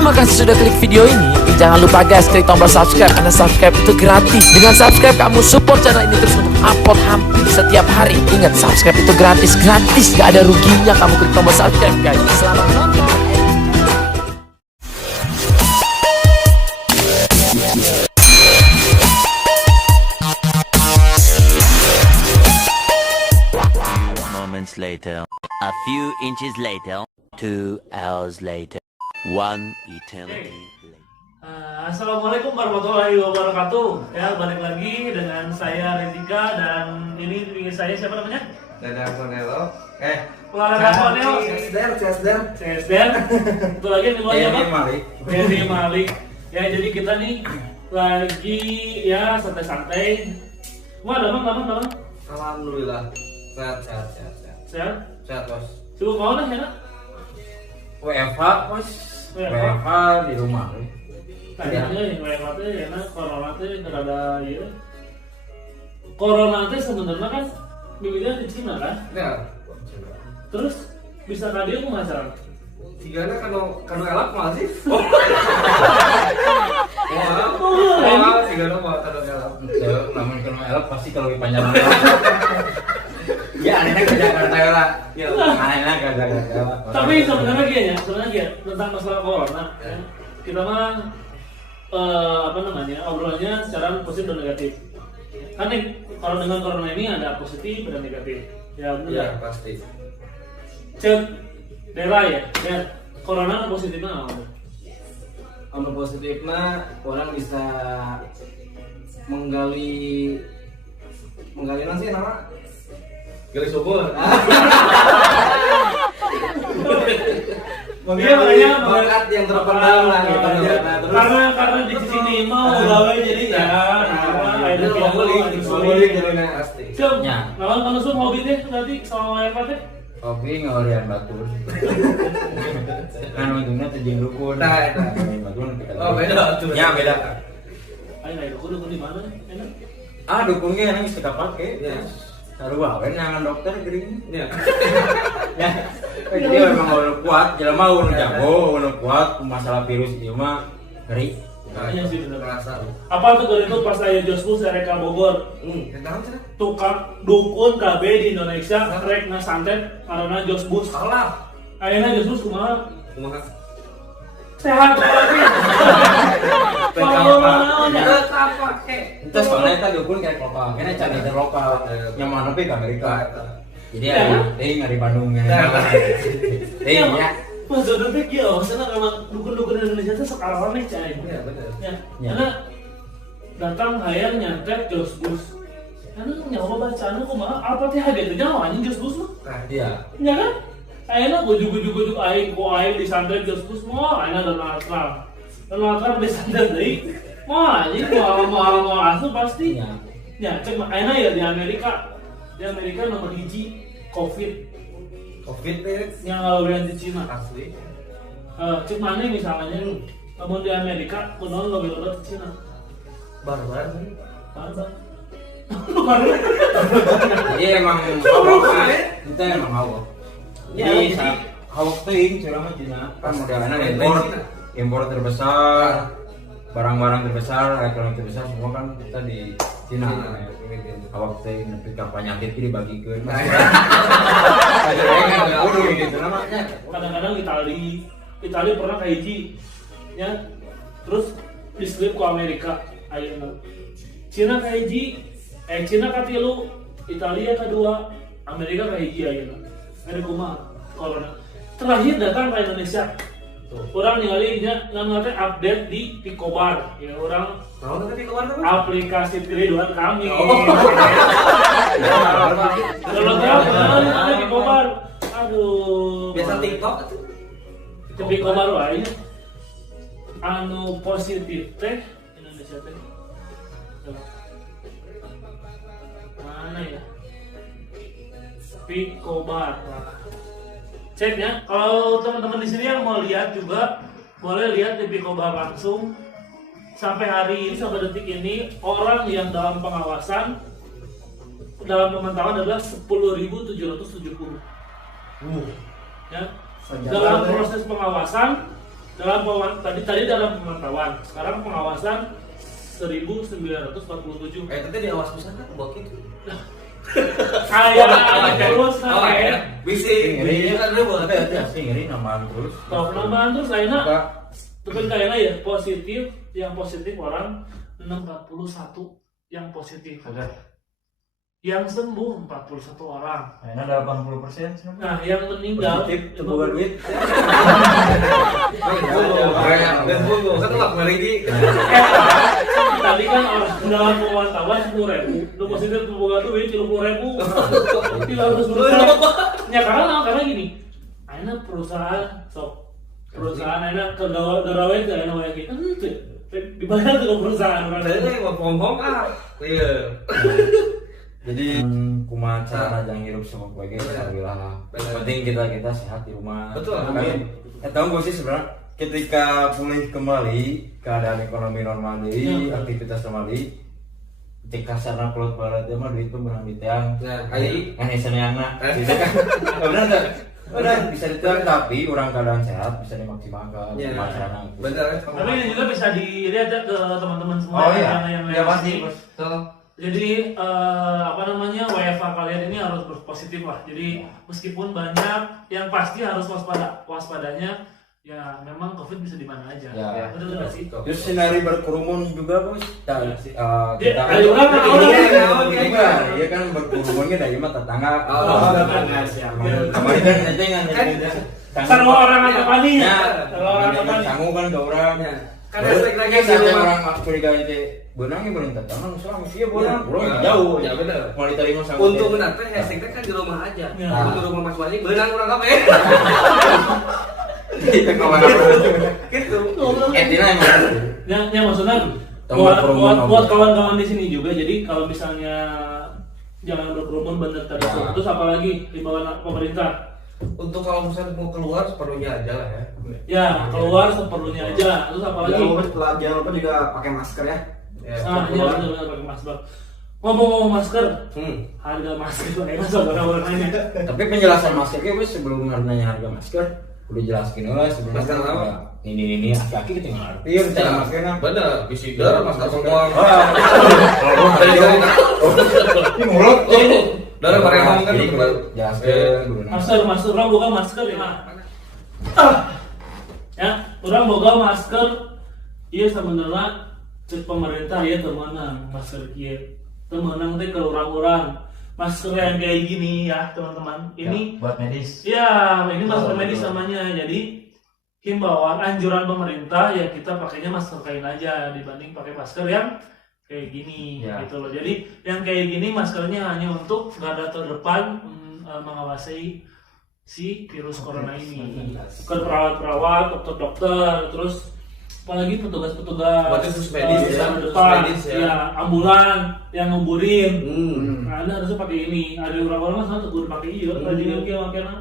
Terima kasih sudah klik video ini. Jangan lupa guys, klik tombol subscribe karena subscribe itu gratis. Dengan subscribe kamu support channel ini terus untuk upload hampir setiap hari. Ingat, subscribe itu gratis, gak ada ruginya kamu klik tombol subscribe guys. Selamat nonton. Moments later, a few inches later, 2 hours later, 1 eternity later. Assalamualaikum warahmatullahi wabarakatuh. Ya, balik lagi dengan saya Rendika dan ini pinggir saya siapa namanya? Dada Konelo. Olahraga Konel. CSDR. Itu lagi nih siapa? Malik. Benny Malik. Ya, jadi kita nih lagi ya santai-santai. Wah, damang. Alhamdulillah. Sehat, Bos. Sibuk mau nih ya? WFH, Bos. WFH di rumah. Kayaknya nih, WFH teh ya, corona teh ada ya. Corona teh sebenarnya kan bibitnya di Cina kan? Ya. Terus bisa ka dia kumaha carana? Tigana kanu elak mah sih. Tigana mah kanu elak. Namun kanu elak pasti kalau dipanjang. Ya, anehnya ke Jakarta lah. Ya, anehnya ke Jakarta. Tapi sebenarnya gini tentang masalah corona. Ya. Kita mah obrolannya secara positif dan negatif. Kan nih, kalau dengan corona ini ada positif dan negatif. Ya benar. Iya, pasti. Cek Dera ya, corona positifnya apa? Kalau positifnya orang bisa menggali nasi nama Gali subur. Iya, makanya bakat yang terpendam lah gitu. Karena di sini mau gawe jadi ya. Ada Simbolik jadi pasti. Cem, lawan kalau sun hobi teh nanti sama apa teh? Kopi ngawarian batur. Kan untungnya tejing dukun. Nah, batur nanti kan. Oh, beda batur. Ya, beda. Ayo dukun di mana? Enak. Dukunnya yang bisa kepake. Ya. Sarua we nangan dokter geuring. Ya. Ya. Jadi memang udah kuat, jelema udah jago, udah kuat masalah virus ieu mah ngeri. Iya sih bener rasa. Apa tuh dari itu pas saya Josbus Reka Bogor. Tukang dukun KB di Indonesia rek ngasantet karena Josbus. Salah. Ayeuna Josbus kumaha? Sehat lagi. Itu soalnya kita dukun kayak lokal, kena cari dari lokal, nyaman tapi ke Amerika. Jadi ngari Bandung ya. Ya. Mas Jodoh teh kieu, maksudnya memang dukun-dukun Indonesia teh sekarang aneh cai. Iya benar. Ya. Karena datang hayang nyantet Josbus. Karena nyawa bacaannya kumaha apa teh hade teh nyawa anjing Josbus mah. Iya. Ya kan? Ayeuna gujuk aing disantet Josbus mah ayeuna Donald Trump disantet deui. Mah anjing mau asup pasti. Ya, cek ayeuna ya di Amerika. Di Amerika nomor 1 COVID yang ngalawain di Cina Asli. Cek mana misalnya namun di Amerika kunaon lebih lebat di Cina Barbar. Jadi emang awak kita emang awak. Jadi awak teuing curang Cina kan modelnya impor terbesar, barang-barang terbesar, ekonomi terbesar semua kan kita di Cina. Awak teh ketika penyakit ini dibagikeun. Kadang-kadang Itali pernah ke hiji ya. Terus dislip ke Amerika ayeuna. Cina ke hiji, Cina ka 3, Italia kedua, Amerika ke hiji ayeuna. Ada kumaha corona. Terakhir datang ke Indonesia. Orang ninggalinya ngambil update di Picobar ya orang aplikasi Ridwan Kamil. Kalau ada Picobar, aduh. Biasa TikTok Di Picobar wae. Anu positif teh Indonesia teh. Mana ya? Picobar. Cek ya, kalau teman-teman di sini yang mau lihat juga boleh lihat di Picobar langsung. Sampai hari ini, sampai detik ini, orang yang dalam pengawasan dalam pemantauan adalah 10.770. Ya. Dalam proses pengawasan tadi dalam pemantauan, sekarang pengawasan 1947. Tadi di awas pisan kan buat gitu. Kayak terus kayak Bisa kan lu buat ngeri nambahan terus. nambahan terus lainnya. Tapi kayaknya ya positif, yang positif orang 61 yang positif. Yang sembuh 41 orang. Enak ada 80%. Nah, yang meninggal Positif, coba duit. kan lak merigi. Tadi kan orang dalam pemantauan 10.000, lu positif membuka duit 30.000. Tidak harus berusaha. Ya karena gini, akhirnya perusahaan akhirnya kegawe itu akhirnya kayak gitu. Dibayar ke perusahaan kan? Saya mau ngomong iya. Jadi kumaha cara jangan hidup sama keluarga alhamdulillah. Penting kita sehat di rumah. Betul. Amin. Tahu gue sih sebenarnya ketika pulih kembali keadaan ekonomi normal deui, aktivitas normal deui, ketika sarana keluar barat mah duit tuh menang diteang. Nah, ai kan esenangna. Gitu kan. Benar enggak? Udah bisa diteang tapi orang keadaan sehat bisa dimaksimalkan. Masyarakat. Benar. Tapi ini juga bisa dilihat ya ke teman-teman semua yang ya pasti. Jadi WFH kalian ini harus positif lah. Jadi meskipun banyak yang pasti harus waspadanya ya memang COVID bisa di mana aja. Ya. Betul nggak sih? Terus sindari berkerumun juga bos. Kita Ada orang ya kan berkerumunnya dari mah tetangga. Kemarin kan nentengan. Sama orang apa nih? Kalau orang apa nih? Sangu kan ke orang. Kan hashtag lagi di rumah. Orang curiga itu benangnya belum tetangga, soalnya iya benang. Orang jauh. Ya benar. Mau diterima sama. Untuk menate hashtag kan di rumah aja. Di rumah Mas Wali benang orang apa? Kita kemana-mana Gitu. Etina emang. Ya maksudnya buat kawan-kawan di sini juga. Jadi kalau misalnya jangan berkerumun bener tadi. Terus apalagi himbauan pemerintah? Untuk kalau misalnya mau keluar seperlunya aja lah ya. Ya keluar seperlunya aja. Terus apalagi? Jangan lupa juga pakai masker ya. Iya benar pakai masker. Ngomong masker, harga masker enak saudara nanya. Tapi penjelasan maskernya gue sebelum nanya harga masker udah jelaskin lah sebelum masker apa? Ini aki-aki kita ngerti ya cara maskernya. Bener, PCR masker semua. Ini mulut. Dari Mariam kan jelaskan. Masker orang bukan masker ya. Ya, orang boga masker. Iya sebenarnya cek pemerintah ya temenan masker kia. Temenan teh ke orang-orang. Masker yang kayak gini ya teman-teman. Ini buat medis. Ya, ini masker medis namanya. Jadi himbauan anjuran pemerintah ya kita pakainya masker kain aja dibanding pakai masker yang kayak gini gitu loh. Jadi yang kayak gini maskernya hanya untuk garda terdepan mengawasi si virus corona ini. Bukan perawat-perawat, dokter-dokter, terus apalagi petugas-petugas medis ya ambulan yang nguburin. Nah, Anda harusnya pakai ini. Ada orang-orang mah tuh kudu pakai ieu, tadi oke makanya.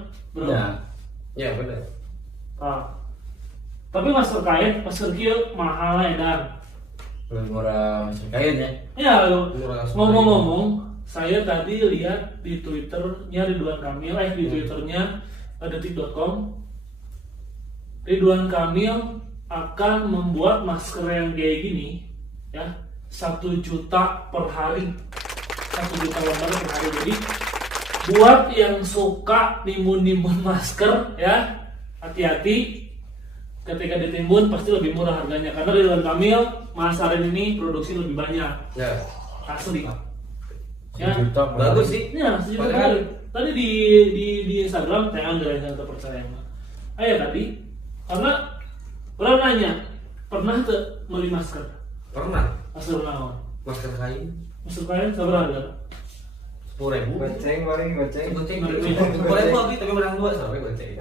Ya benar. Tapi masker kain, masker kieu mahal edan. Lebih murah masker kain ya. Ya, ngomong-ngomong, saya tadi lihat di Twitternya Ridwan Kamil, di Twitternya detik.com, Ridwan Kamil akan membuat masker yang kayak gini, ya, 1 juta per hari, 1 juta lembar per hari. Jadi buat yang suka nimbun masker, ya, hati-hati. Ketika ditimbun pasti lebih murah harganya karena Ridwan Kamil masarin ini produksi lebih banyak. Ya. Asli. Ya. Bagus sih. Ya, sejuta kali. Tadi di Instagram tayang guys yang terpercaya. Ayo tadi karena orang nanya pernah tuh beli masker? Pernah. Masker naon? Masker kain. Masker kain seberapa harga? 10.000. Goceng paling goceng. Goceng. 10.000 tapi menang 2 sampai goceng.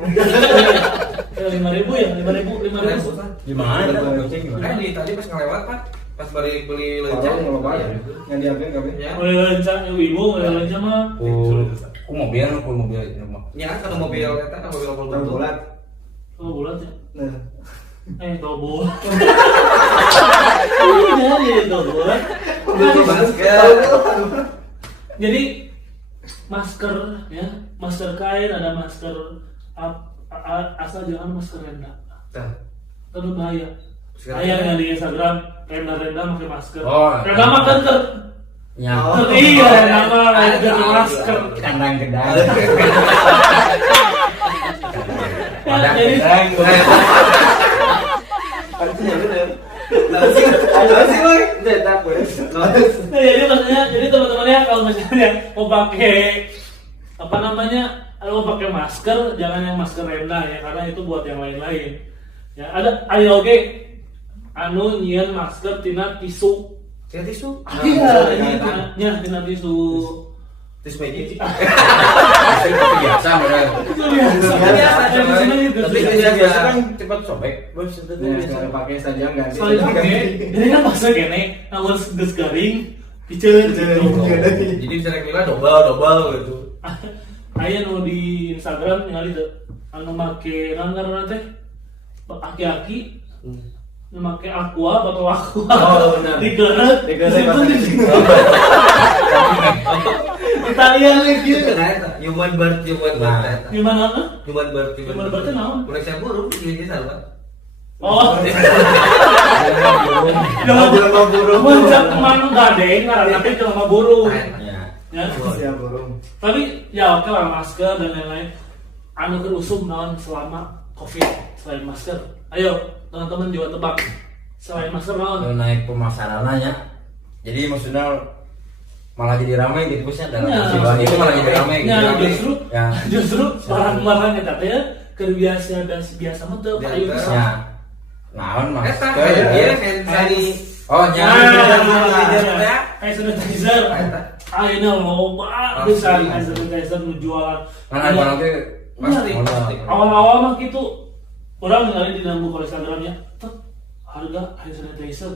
5.000 ya? 5.000 kan? Gimana goceng gimana? Kan di tadi pas ngelewat Pak, pas beli lencah Yang diambil kabeh. ya. Boleh lencang, ibu boleh lencang mah. Ku mobil itu mah. Ya kan mobil eta kan mobil Tahu bulat. Oh bulat ya? Nah, Tobo. Ini Tobo. Jadi masker ya, masker kain ada masker asal jangan masker rendah. terus bahaya. Sekarang Saya yang di Instagram renda pakai masker. Oh, Renda mah kan Ya. iya nama renda masker. Kandang gedang. Ya, Kandang jadi gedang. nah, jadi maksudnya jadi teman-temannya kalau misalnya mau pakai apa namanya mau pakai masker jangan yang masker renda ya karena itu buat yang lain-lain ya ada ayo oke anu nyieun masker tina tisu Tina tisu. iya tina tisu Tisu magic. Biasa bener. itu biasa di sini gitu Tapi Biasa kan cepat sobek. Bos itu Nah, sekali pakai saja ganti. sekali pakai jadi kan masker kene namun geus garing piceun gitu Jadi bisa reklilah double gitu. aya nu di Instagram ningali teu anu make ngaran teh aki-aki nu make aqua botol aqua Oh, benar. digeret disimpen di situ Italia lagi Human bird. gimana kan Human bird. Human bird itu naon? Udah saya burung jadi sama. oh jelema burung muncak kemana gadeng ngaranna teh jelema burung Ya. ya Siap burung. tapi ya oke lah masker dan lain-lain anu kerusum naon selama covid selain masker ayo teman-teman juga tebak selain masker naon Naik pemasarannya. Jadi maksudnya malah jadi ramai gitu bosnya dalam Ya, musibah itu malah jadi ramai gitu. ya, Ramai. justru Ya. justru barang-barang eta teh kebiasa biasa mah teu payu Ya, bisa Ya. Naon Eta masker. ya hand sanitizer. Oh, Nah, ya. hand sanitizer ayeuna loba pisan hand sanitizer nu jualan Kan barang teh Pasti. awal-awal mah gitu orang ningali di dalam buku Instagramnya tuh harga hand sanitizer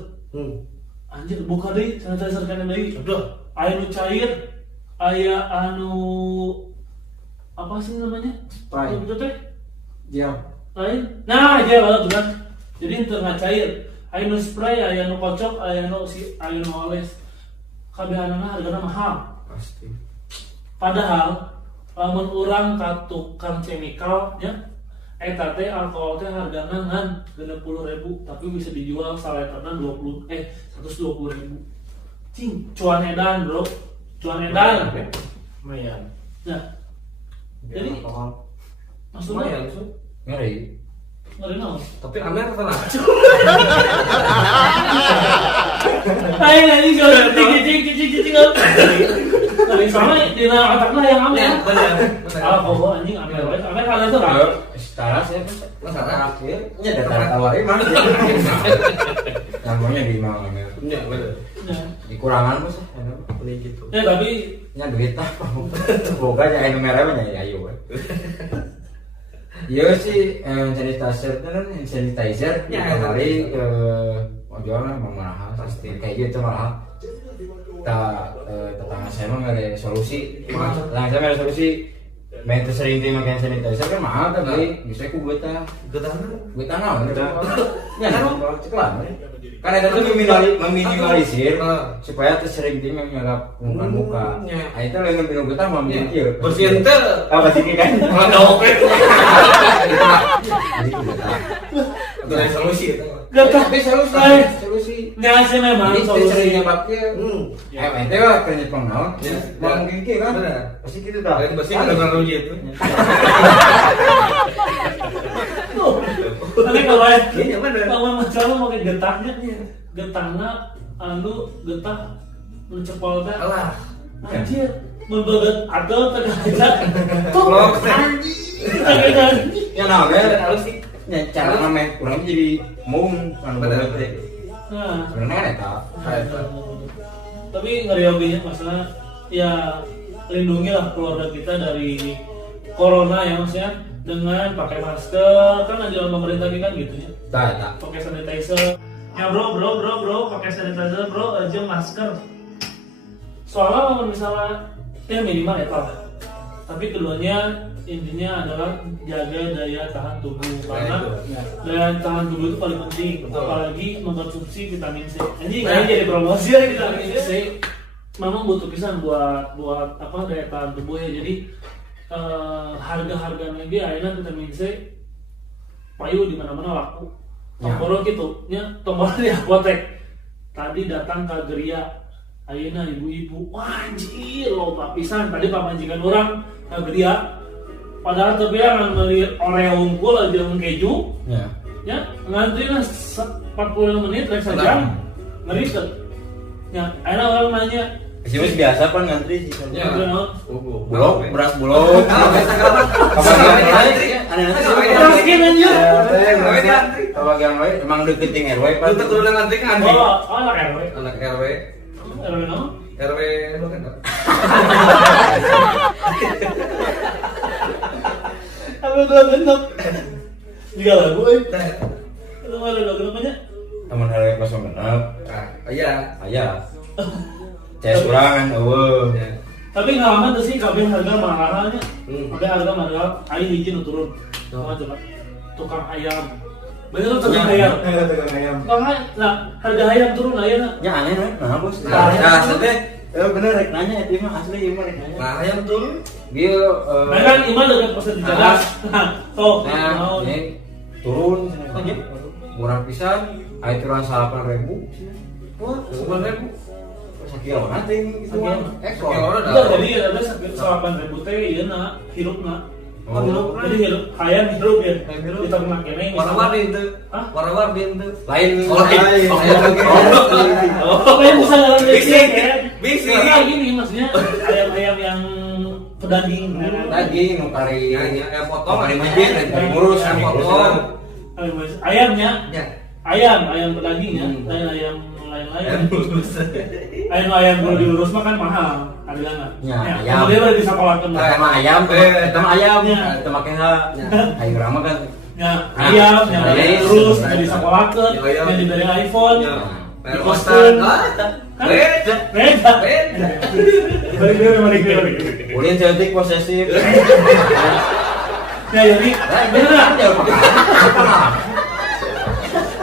anjir buka deh sanitizer kan deui Udah. aya nu cair aya anu apa sih namanya Spray. itu teh Diam. lain nah aja lah bukan jadi itu nggak cair aya nu spray aya nu kocok aya nu oles kabehanana hargana mahal Pasti. padahal lamun urang ka tukang chemical nya eta teh alkohol teh hargana ngan 60.000 tapi bisa dijual saleterna 120.000 cing cuan edan bro cuan edan Lumayan. nah jadi maksudnya Lumayan, Sun. Ngeri. ngeri naon Tapi Amer kata ayo nanti jual cing ngeri soalnya di dalam otaknya yang Ya, ambil benar. alkohol anjing ambil ambil kalian tuh Yo, setara saya pun Masalah. nya data tawarin mah. Namanya di mana? Ya, benar. Dikurangan bos. Ini gitu. ya tapi Nya duit apa? Boga nya anu merah mah nya ayo. Iya sih, sanitizer itu kan sanitizer Ya, hari mau jual lah mau mahal pasti kayak gitu mahal. Tetangga saya mah nggak ada solusi. Tetangga saya nggak ada solusi. Main sering dia makan sanitizer kan mahal kan beli. Bisa aku buat buat tanah. Ya, ceklan. Kan itu tuh meminimalisir supaya tuh sering dia menganggap muka. Nah itu yang lebih nunggu tamu mikir. Bersihin teh. Apa sih kan? Mana oke. Jadi kita. Itu dari solusi itu. gak Tapi solusi. Eh. Solusi. nggak sih memang Jadi solusi seringnya baknya. Ente lah kerja pengawan. Ya. Mau mungkin kan? Benar. Pasti gitu dah. Kalian bersihin dengan solusi itu. tapi kalau Iya, benar. kalau masalah mau kayak getahnya getahnya anu getah mencepol teh Alah. anjir membeget atau terkajak tuh Blok. Ya nah, harus sih. Ya cara main kurang jadi mung kan Benar. bener. nah Sebenarnya kan eta. tapi ngeri oge masalah ya lindungilah keluarga kita dari corona ya maksudnya dengan pakai masker kan anjuran pemerintah kan gitu ya Tah eta. pakai sanitizer ya bro pakai sanitizer bro aja masker soalnya kalau misalnya ya minimal ya lah tapi keduanya intinya adalah jaga daya tahan tubuh karena daya tahan tubuh itu paling penting apalagi mengkonsumsi vitamin C anjing Nah. jadi promosi ya vitamin C memang butuh pisan buat apa daya tahan tubuh ya jadi harga-harga lagi akhirnya vitamin C payu di mana-mana laku Tomboro gitu, nya tomboro di apotek. Tadi datang ke geria, ayeuna ibu-ibu, wah anjir loba pisan. Tadi pamajikan orang ke geria, padahal tebeangan meuli Oreo unggul aja keju, ya ngantrinya 40 menit rek sajam, ngeriset. Ya, ayeuna orang nanya, sih biasa kan ngantri sih. ya bener. Bulog, beras bulog. Kebagian lain, ada nanti. Kebagian lain emang deketing RW kan. Itu turunan nanti kan. Oh, anak RW. Anak RW. RW no? RW lu kan. Apa tuh bentuk? Juga lagu Lu ada lagu namanya? Teman RW kosong genep. Iya. Aya. Saya surangan eueuh. Tapi ngalaman tuh sih kabeh harga mahalnya. Kabeh harga mahal, aing hiji nu turun. Coba tukang ayam. Bener tukang ayam. Tukang ayam. Tukang ayam. Nah, harga ayam turun ayeuna. Ya aneh nah bos. Nah, teh Bener rek nanya eta mah asli ieu mah rek nanya. nah ayam tuh. Dia Nah kan iman dengan pesan dijaga. Tuh. nah ini turun murah pisan, aya turun 8.000. Wah, 9.000. Sakieu nanti gitu. Ekor. Enggak, jadi ada 8.000 teh ieu na hirupna. Jadi hirup hayam hirup ya. Di ternak kene. Warna-warni itu. Hah? Warna-warni itu. Lain Oh, kayak bisa jalan Bisi. ya. Bisi. Karena gini maksudnya ayam-ayam yang pedaging. daging nu kari Ayam potong. kari masjid kari ngurus Ayam gitu. potong. Ayamnya, Ya. ayam pedaging ya, lain ayam lain-lain. Ayam kalau diurus mah kan mahal harganya. Ya, ayam. Kemudian udah disekolahkan. Eta mah ayam, eta mah ayam, Ya. eta mah kenal. Ayo urang mah kan Ya, ayam yang terus disekolahkan, Ya, ayam. yang diberi iPhone, Ya. dikoskan. Beda. Beda. Beda. Balik. ulin cantik posesif. Ya jadi bener.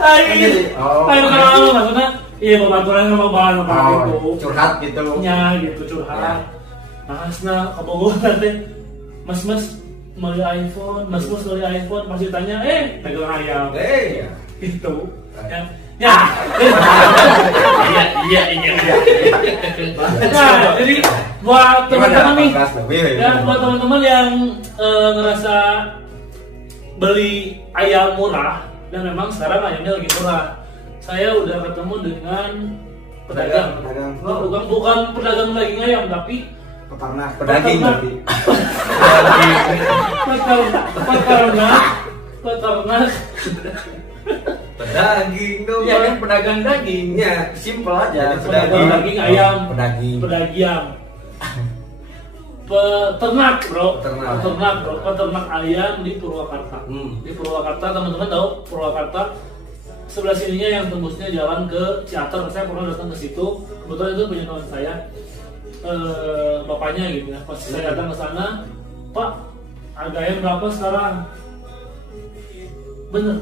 Ayo kenal maksudnya, iya pembaturan sama bahan apa itu. Curhat gitu. Nya gitu curhat. Nah, kabogoh nanti mas beli iPhone, mas beli iPhone, pasti tanya, pegang ayam. Itu. Ya. Iya. Nah, jadi buat teman-teman nih, ya buat teman-teman yang ngerasa beli ayam murah dan memang sekarang ayamnya lagi murah. Saya udah ketemu dengan pedagang. Bukan pedagang daging ayam tapi Peternak. Pedaging berarti. Peternak. Pedaging dong. Iya kan pedagang daging. Ya. Simpel aja. Pedagang daging ayam. Pedaging. Pedagang. Peternak bro. Peternak. Peternak ayam di Purwakarta. Di Purwakarta teman-teman tahu Purwakarta sebelah sininya yang tembusnya jalan ke Ciater. Saya pernah datang ke situ. Kebetulan itu punya teman saya, bapaknya gitu ya. Pas saya datang ke sana, Pak, harga ayam berapa sekarang? Bener,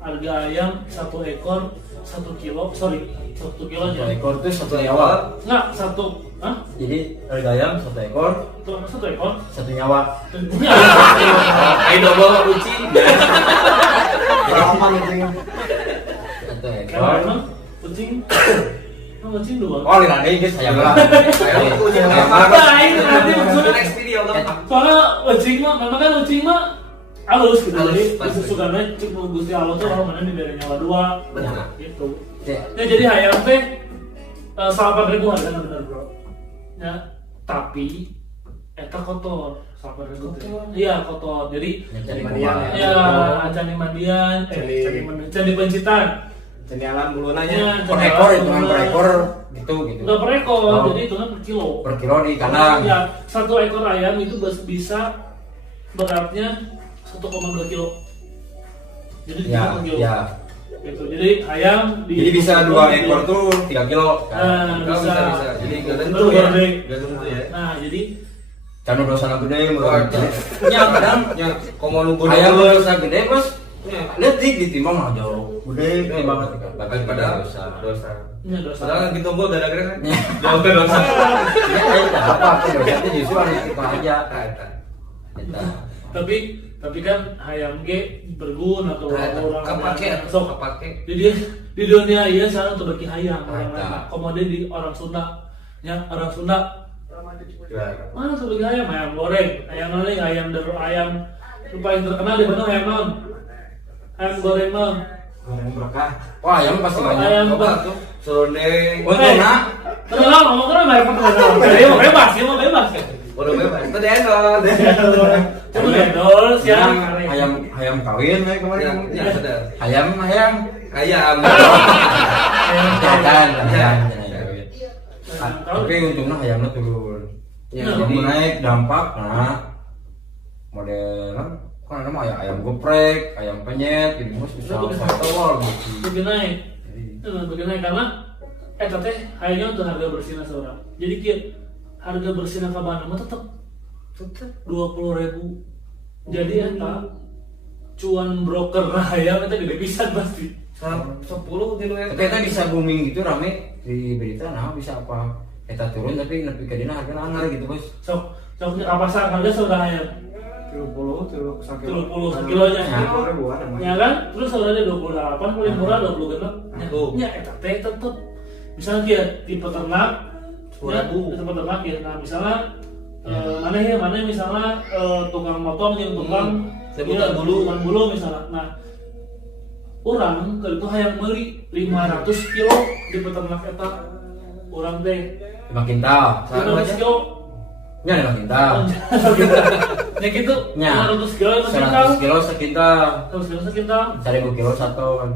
harga ayam 1 ekor 1 kilo, sorry 1 kilo aja. 1 ekor itu 1 nyawa. Enggak, 1, hah? Jadi harga ayam 1 ekor 1 ekor? 1 nyawa. Ayo double kucing. Berapa kucing? 1 ekor. Kalau emang kucing, kucing dua. Oh, lihat deh guys, saya bilang. Ayo kucing. Nah, ini nanti maksudnya Next video gampang. soalnya kucing mah, memang kan kucing mah halus gitu, Halus, jadi pasti. sukanya cuma Gusti Allah tuh kalau mana diberi nyawa 2, Benar. gitu. Ya. Ya jadi ayam teh 8.000 harganya bener bro. Ya, tapi eta kotor 8.000 teh. Iya kotor, jadi Cari Mandian kumaha. ya candi mandian, candi pencitan. Jadi alam bulu Ya, nanya. Per ekor itu kan per ekor gitu. Udah per ekor, Oh. jadi itu kan per kilo. Per kilo di kandang. Ya, 1 ekor ayam itu bisa beratnya 1,2 kilo. Jadi Ya, 3 kilo. ya. Gitu. Jadi ayam Jadi bisa 2 ekor tuh 3 kilo. Nah, bisa. Jadi gak tentu Betul, ya. Bang. Gak tentu ya. Nah, jadi Kan udah sana gede Oh, Ya kadang Ya, komo nunggu ayam dulu. udah sana gede bos. Letik ditimbang mah jauh. Gede banget kan. Bahkan pada dosa. ini dosa. Padahal kan kita unggul gara-gara kan. Iya. Jauh ke dosa. Ya apa? Dosa itu justru harus kita aja. Nah, Eta. Tapi tapi kan hayam ge berguna atau orang kepake sok kepake di dunia ieu sana untuk bagi hayam orang Eta. lain kemudian di orang Sunda nya orang Sunda mana tuh bagi ayam goreng, ayam naling, ayam yang paling terkenal di Bandung ayam non, ayam goreng non, Goreng berkah. Wah, yang pasti banyak. ayam coba tuh serundeng Untungnya terkenal ngomong kan merek terkenal, dia mau bebas, dia mau bebas, udah bebas itu dendol cuma dendol siang, ayam kawin ya kemarin. ya benar Ayam ayam ayam Jangan, ayam. tapi untungnya ayamnya turun. ya Jadi jadi naik dampak, nah modelan kan ada mah ayam geprek, ayam penyet, jadi mus bisa tawar gitu. Begini karena teh hayangnya untuk harga bersihnya seorang. Jadi kieu harga bersihnya ka Bandung mah tetep 20.000. Jadi eta cuan broker hayam eta gede pisan pasti. 10 gitu ya Tapi kita bisa booming gitu rame di berita, nah bisa apa? Kita turun tapi nepi ke dina harga anggar gitu bos. Sok ka pasar harga sudah hayam 30 kilonya. ribuan emang. Ya kan? Terus ada 28 paling murah 20 genep. Tuh. Ya eta teh tetep misalnya kieu di peternak 10.000. di peternak ya. Nah, misalnya mana misalnya tukang motong yang tukang sebutan bulu. tukang bulu misalnya. Nah, orang kalau itu hayang meuli 500 kilo di peternak eta. Orang teh 5 kintal. 500 kilo. Nya 5 kintal. Ya gitu. Nya. 500 kilo 5 kintal. 100 kilo sekintal. 100 kilo sekintal. 1000 kilo satu kan.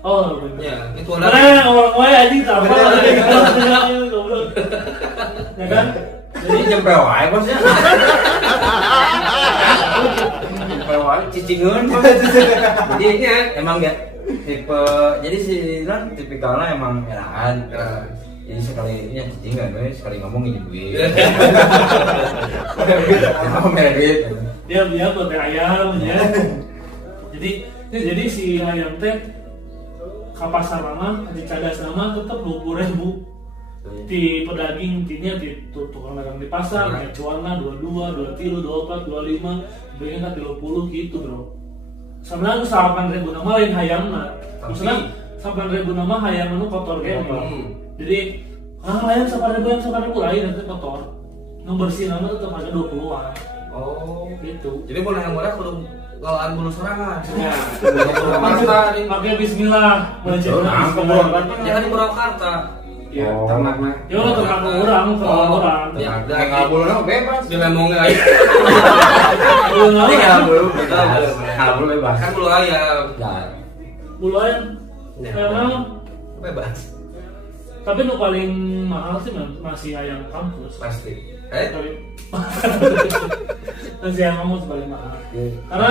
Oh, bener. ya itu Mana ada orang wae anjing tak apa ada gitu. Goblok. Ya kan? Jadi nyempe wae bosnya. Nyempe wae cicingeun. Jadi emang ya tipe jadi si Lan tipikalnya emang enakan. Jadi sekali ini cicing kan sekali ngomong ini duit. Ngomong duit. Dia buat ayam ya. Jadi si ayam teh ka pasar lama di cadas nama tetap 20.000 di pedaging intinya di tukang dagang di pasar kayak cuana 22, 23, 24, 25 belinya kan 30 gitu bro. Sebenarnya 8.000 nama lain hayamna. Maksudnya 8.000 nama hayam nu kotor kayak jadi hayam 8.000 yang 8.000 lain nanti kotor. Nu bersih nama tetap ada 20-an. oh Gitu. jadi boleh yang murah kudu galaan bulu serangan Ya. Pakai bismillah, Betul, wajib nah, jangan di Purwakarta Ya, Ternaknya. ya lo terlalu orang, ya Kayak nggak boleh no bebas. di lemongnya aja Belum Ini nggak apa? boleh bebas. Nggak boleh bebas. kan bulu ayam Nah, Bulan, Ya. memang. bebas Tapi nu paling mahal sih masih ayam kampus. pasti Tapi masih ayam kampus paling mahal. ya. Karena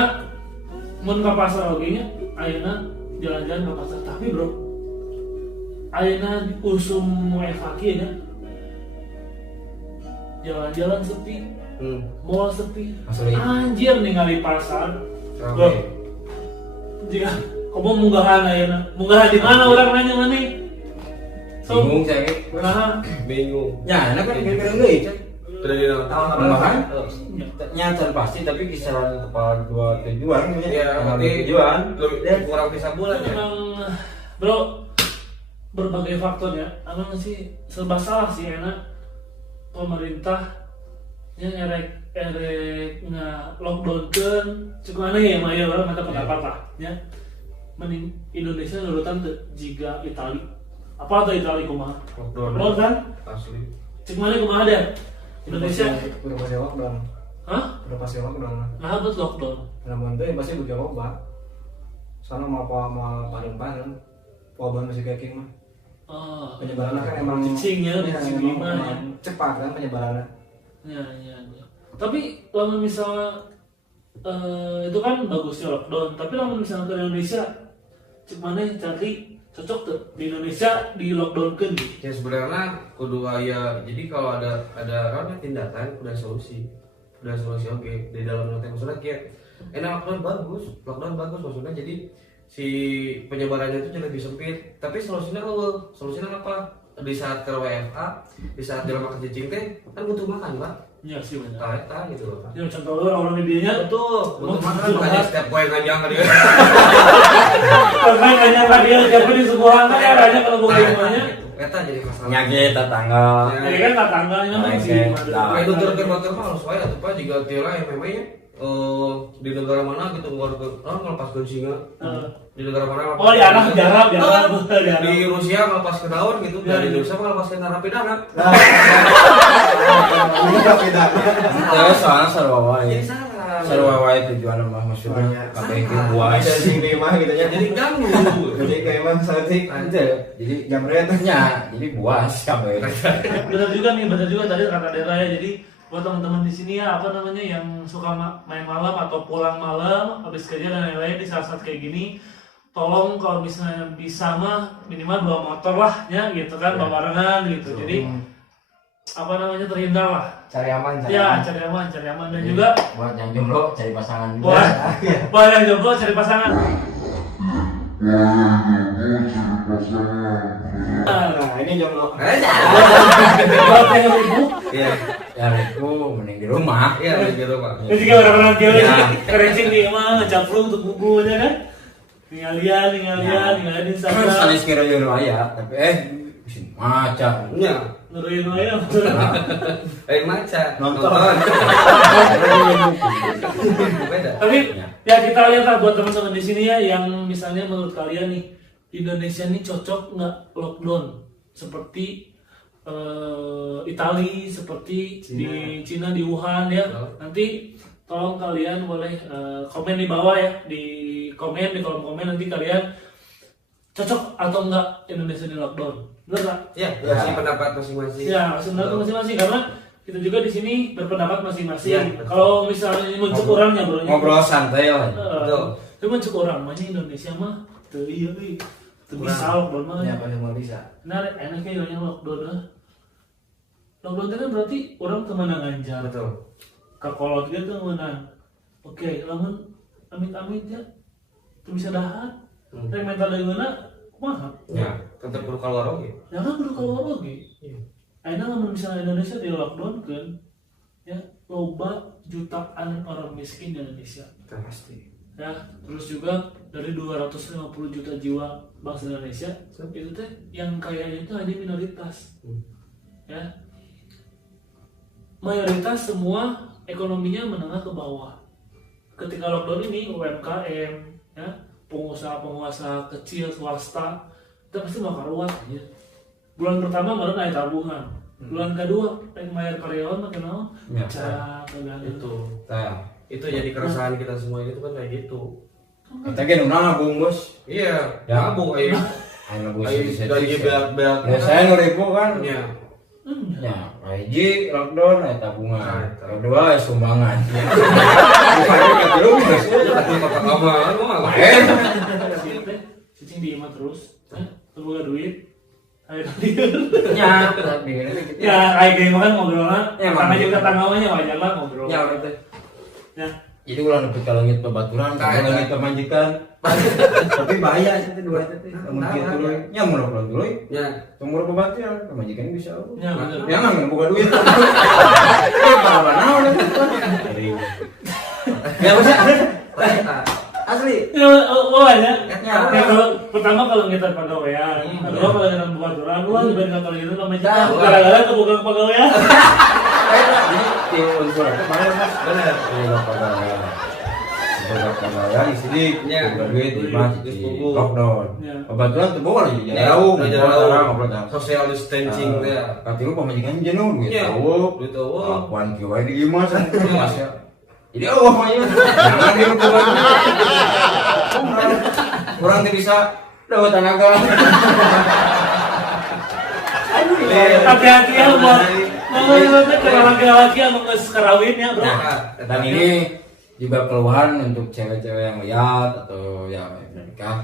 mun ke pasar oge nya, ayeuna jalan-jalan ke pasar. Tapi bro, ayeuna usum evaki ya. Jalan-jalan sepi, mall sepi. Asli. Anjir ningali pasar. Rame. Loh, jika kamu munggahan ayeuna, munggahan di mana orang nanya mana? So, Bingung saya. nah, bingung Ya, enak kan kira-kira gitu. udah di Tambahan? Nyata pasti tapi kisaran kepala 2 tujuan ya Kepala tapi 2 tujuan. lebih kurang bisa bulan ya memang bro berbagai faktornya, emang sih serba salah sih enak pemerintah yang erek lockdown kan cukup aneh ya Maya orang kata pendapat lah ya mending Indonesia nurutan ke jika Itali apa tuh Itali kumaha lockdown kan asli cek mana kumaha deh Indonesia Udah pasti lockdown. hah Udah pasti lockdown lah. nah buat lockdown Namun itu ya pasti butuh obat. Soalnya mau padan wabah masih kayak mah. Penyebarannya kan emang cicing ya, iya, cicing emang- gimana ya? emang cepat kan penyebarannya. Ya. Tapi lama misalnya itu kan bagusnya lockdown. Tapi lama misalnya ke Indonesia, cek mana cari cocok tuh di Indonesia di lockdown kan gitu. ya sebenarnya kudu aya jadi kalau ada apa tindakan udah solusi oke di dalam notek maksudnya kayak lockdown bagus maksudnya jadi si penyebarannya itu jadi lebih sempit tapi solusinya apa di saat ke WFA, di saat dia makan cicing teh kan butuh makan pak. Iya sih benar. Eta gitu loh. Ya contoh orang di dianya Betul, butuh makan makanya setiap poin ngajang dia. karena hanya dia tapi di sebuah ya banyak kalau bukan rumahnya. Eta jadi masalah. Nyage tetangga. Jadi kan tetangganya mah sih. Kayak dokter motor mah harus wae atuh pak juga tiara MMA nya. Di negara mana gitu melepaskan singa. Di negara mana? Oh di anak jarang. Di Rusia melepas ke daun gitu, dari Indonesia melepaskan narapidana. Ya soalnya sarua wae. Jadi salah. Sarua wae tujuan mah maksudnya kabeh ge buas. Jadi mah gitu ya. Jadi ganggu. Jadi kayak mah saeutik. Jadi jamret Nya, jadi buas kabeh. Benar juga tadi kata Dera ya. Jadi buat teman-teman di sini ya apa namanya yang suka main malam atau pulang malam habis kerja dan lain-lain di saat-saat kayak gini, tolong kalau misalnya bisa mah minimal 2 motor lah ya gitu kan, barengan gitu. Jadi apa namanya terhindar lah. cari aman. Ya cari aman dan juga Buat yang jomblo cari pasangan. buat yang jomblo cari pasangan. Nah, ini jomblo. Buat yang sibuk, Iya. Ya itu mending di rumah. Iya gitu pak. ini juga orang-orang dia kerencing di emang ngecaplung untuk bukunya kan. Tinggal lihat Instagram. Sanes kira yo aya, tapi bisa maca. Iya. Nuruin aja. Maca Nonton. Beda. Tapi ya kita lihat lah buat teman-teman di sini ya yang misalnya menurut kalian nih Indonesia nih cocok nggak lockdown seperti Itali, seperti di Cina di Wuhan ya. Nanti tolong kalian boleh komen di bawah ya, di kolom komen nanti kalian cocok atau enggak Indonesia di lockdown. Benar nggak? Iya, kasih pendapat masing-masing. Ya, sebenarnya masing-masing karena kita juga di sini berpendapat masing-masing. Ya, kalau misalnya muncul orangnya bro, Ngobrol santai lah. Betul. Tapi muncul orang mah Indonesia mah teu ieu euy. Teu bisa lockdown mah. Ya pasti mau bisa. Nah, enaknya yang lockdown lah. Lockdown itu kan berarti orang kemana ngajar. Betul. Kakolot dia tuh menang. Oke, lamun amit-amit ya teu bisa dahar. Tapi mental deungeuna kumaha? Ya, tetap perlu keluar oke. Ya kan kudu keluar oge. Ayeuna lamun misalnya Indonesia di lockdown kan ya loba jutaan orang miskin di Indonesia. Pasti. Ya, terus juga dari 250 juta jiwa bangsa Indonesia itu teh yang kayaknya itu hanya minoritas. Ya. Mayoritas semua ekonominya menengah ke bawah. Ketika lockdown ini UMKM ya, pengusaha kecil swasta itu pasti bakal ruwet aja. Bulan pertama baru naik tabungan. Bulan kedua bayar karyawan makin naon? Ya. Itu. Tah. Itu jadi keresahan kita semua itu kan kayak gitu. Kita ge nu nabung, Bos. Iya, Ya. nabung ayo. Ayo nabung Ayo sih. dari beak-beak. Biasanya 2.000 kan. Iya. Ya, hiji lockdown tabungan. Nah, Kedua sumbangan. Bukan lu bisa. Tapi pakai aman, mah. Cicing di imah terus, terbuka duit, ayo dia. Ya, tapi gitu. Ya, kayak gini makan ngobrolnya, Ya, karena emang. juga tanggawanya wajar lah ngobrol. Ya, udah. Ya, Jadi ulah nepi ka leungit babaturan, ka leungit pamajikan. Tapi bahaya itu dua itu. Mun kitu tuluy, nya mun urang tuluy, Ya. umur babaturan, pamajikan bisa. ya bener. Ya nggak buka duit. Parah naon itu. Ya bisa. Asli. Ya, oh ya. Ya. Ya, pertama kalau kita pegawaian, kedua kalau kita babaturan, wah dibanding kalau gitu namanya Tahu. gara-gara kebuka pegawaian. Di unsur itu mana Mas? Benar. Iya, pegawai. Pegawai di sini Ya. buka duit di masjid di lockdown. Ya. Babaturan tuh boleh Ya, jauh, jauh. ngobrol Social distancing teh. Katilu pamajikan jenuh gitu. Iya. Duit eueuh. Akuan kieu wae di ieu san. Mas ya. Jadi Allah mah ieu. Jangan dirukuman. Kurang teh bisa dapat tenaga. Hati-hati ya buat kalau laki-laki yang nggak karawin ya bro. Nah, dan ini juga keluhan untuk cewek-cewek yang lihat atau yang udah nikah.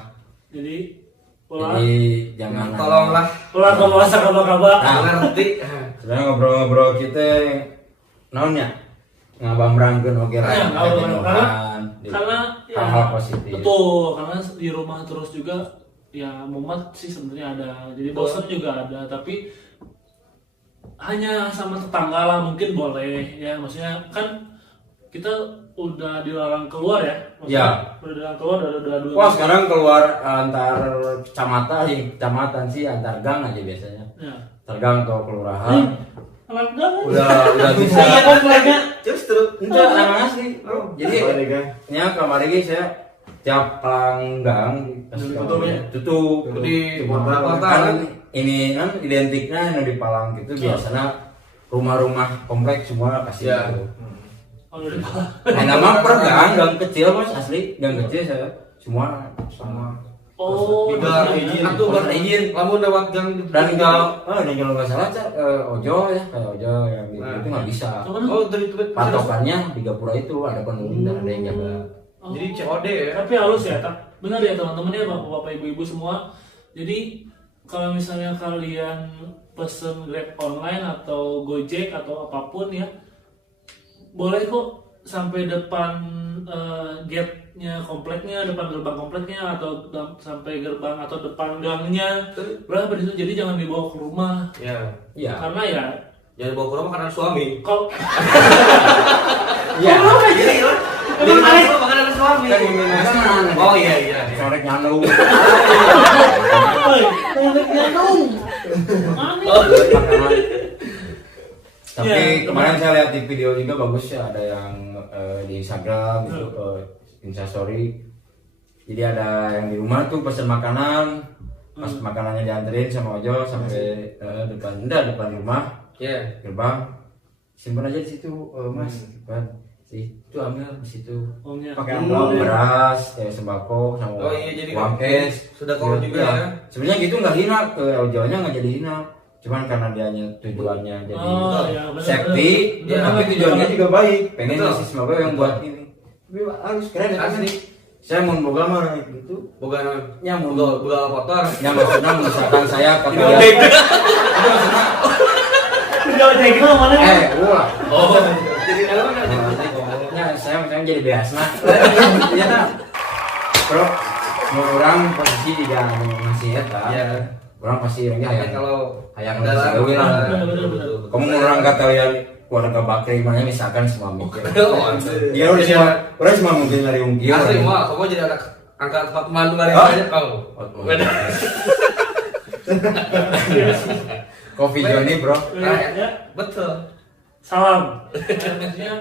Jadi pola Jadi jangan Tolonglah. kalau masa kabar-kabar. Ngerti. Sebenarnya ngobrol-ngobrol kita naonnya ngabambrangkeun oge lah. Ya, kejenuhan, karena ya, hal-hal positif. betul karena di rumah terus juga ya mumet sih sebenarnya ada, jadi bosan juga ada, tapi hanya sama tetangga lah mungkin boleh ya, maksudnya kan kita udah dilarang keluar ya, maksudnya udah dilarang keluar udah 2 Wah sekarang keluar antar kecamatan sih, antar gang aja biasanya. ya. Tergang atau kelurahan. Alat gang Udah bisa. Iya kan mereka justru Itu emang asli. Jadi nya kemarin guys saya tiap pelanggang tutup di Cuma beberapa kan kota ini kan identiknya yang di Palang gitu biasanya rumah-rumah kompleks semua kasih Ya. gitu. oh, udah dipalang. Nama per gang kecil mas asli gang kecil saya semua sama Oh, Tiga iya. izin, Aku izin. kamu lewat gang dan kalau nggak salah ojo ya kayak ojo yang gitu Nah. itu nggak bisa. Oh dari itu Patokannya di Gapura itu ada penurun dan ada yang jaga. Oh. jadi COD ya. Tapi halus ya, benar ya teman-teman ya, bapak-bapak ibu-ibu semua. Jadi kalau misalnya kalian pesen Grab online atau Gojek atau apapun ya, boleh kok sampai depan gate-nya kompleknya, depan gerbang kompleknya atau sampai gerbang atau depan gangnya. Berapa di situ? Jadi jangan dibawa ke rumah. Ya. Iya. Karena ya Jangan bawa ke rumah karena suami. kalau Iya. Jadi emang aneh makanan suami. Kan ini makanan. Oh iya iya. Corek nyandung. Tapi Iya, kemarin saya lihat di video juga bagus ya, ada yang di Instagram gitu, Instastory. Jadi ada yang di rumah tuh pesen makanan, pas makanannya dianterin sama Ojo sampai depan rumah, Iya. gerbang, simpan aja di situ, Mas, simpan. Itu ambil di situ. omnya Pakai amplop beras, sembako sama Oh iya, jadi uang kan cash. sudah keluar juga ya. Sebenarnya gitu nggak hina, ke Ojonya nggak jadi hina. Cuman karena dianya tujuannya jadi Oh, iya, benar, safety, benar. tapi Benar. tujuannya juga baik. Pengen Betul. ngasih semoga yang buat ini. Tapi harus keren ya Asli. Saya mau boga mah gitu. Bukan Nyamun. buka kotor. Ya maksudnya misalkan saya kata Tidak dia. baik. Udah kayak gitu mana? Wah. Oh. Jadi Ya saya misalnya jadi biasa. Ternyata bro, semua orang posisi tidak ngasih eta. Ya. Orang pasti orangnya Tapi hayang. kalau Hayang dalam- ngasih gawe lah. Benar. Kamu orang kata ya keluarga bakri mana misalkan semua mikir. Oh, Ya udah cuma orang cuma mungkin nyari ungkir. asli mah kamu jadi anak angkat tempat mantu kali Oh. aja kau. Beda. Coffee Johnny bro. Ya. Betul. Salam. Maksudnya